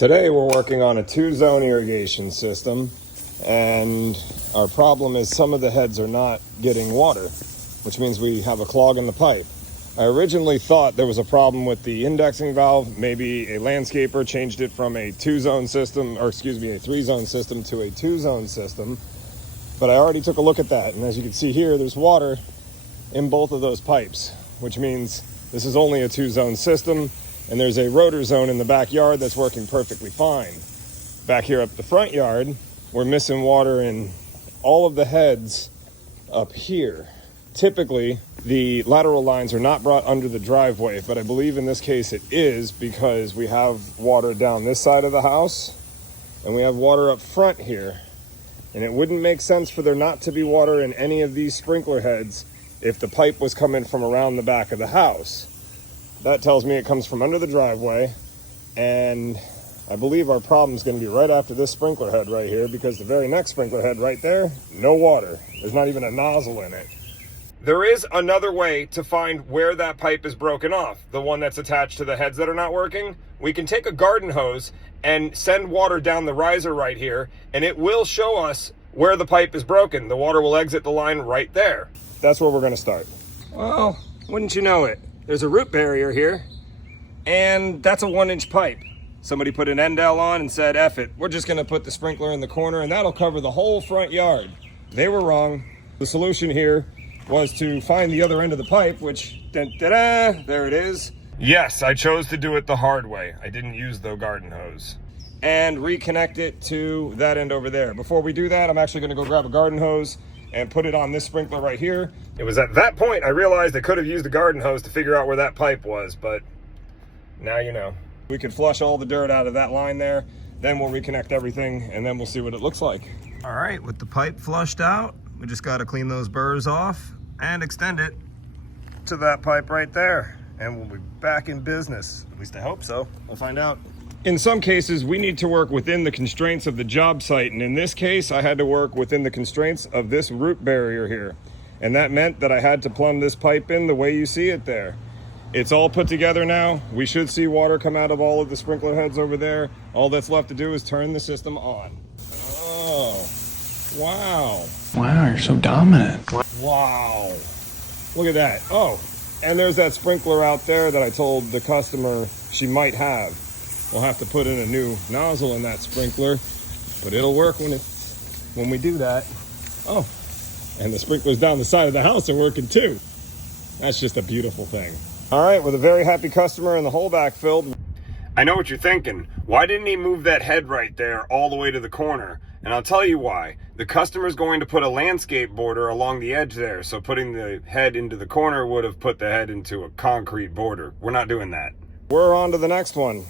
Today we're working on a 2-zone irrigation system, and our problem is some of the heads are not getting water, which means we have a clog in the pipe. I originally thought there was a problem with the indexing valve. Maybe a landscaper changed it from a 2-zone system, or excuse me, a 3-zone system to a 2-zone system. But I already took a look at that, and as you can see here, there's water in both of those pipes, which means this is only a 2-zone system, and there's a rotor zone in the backyard that's working perfectly fine. Back here up the front yard, we're missing water in all of the heads up here. Typically, the lateral lines are not brought under the driveway, but I believe in this case it is, because we have water down this side of the house, and we have water up front here. And it wouldn't make sense for there not to be water in any of these sprinkler heads if the pipe was coming from around the back of the house. That tells me it comes from under the driveway, and I believe our problem is going to be right after this sprinkler head right here, because the very next sprinkler head right there, no water. There's not even a nozzle in it. There is another way to find where that pipe is broken off, the one that's attached to the heads that are not working. We can take a garden hose and send water down the riser right here, and it will show us where the pipe is broken. The water will exit the line right there. That's where we're going to start. Well, wouldn't you know it? There's a root barrier here, and that's a 1-inch pipe. Somebody put an end-L on and said, F it, we're just gonna put the sprinkler in the corner and that'll cover the whole front yard. They were wrong. The solution here was to find the other end of the pipe, which, da-da-da, there it is. Yes, I chose to do it the hard way. I didn't use the garden hose. And reconnect it to that end over there. Before we do that, I'm actually gonna go grab a garden hose and put it on this sprinkler right here. It was at that point I realized I could have used a garden hose to figure out where that pipe was, but now you know. We could flush all the dirt out of that line there, then we'll reconnect everything, and then we'll see what it looks like. All right, with the pipe flushed out, we just gotta clean those burrs off and extend it to that pipe right there, and we'll be back in business. At least I hope so. We'll find out. In some cases, we need to work within the constraints of the job site, and in this case, I had to work within the constraints of this root barrier here. And that meant that I had to plumb this pipe in the way you see it there. It's all put together now. We should see water come out of all of the sprinkler heads over there. All that's left to do is turn the system on. Oh, wow. Wow, you're so dominant. Wow. Look at that. Oh, and there's that sprinkler out there that I told the customer she might have. We'll have to put in a new nozzle in that sprinkler, but it'll work when we do that. Oh, and the sprinklers down the side of the house are working too. That's just a beautiful thing. All right, with a very happy customer and the hole back filled. I know what you're thinking. Why didn't he move that head right there all the way to the corner? And I'll tell you why. The customer's going to put a landscape border along the edge there, so putting the head into the corner would have put the head into a concrete border. We're not doing that. We're on to the next one.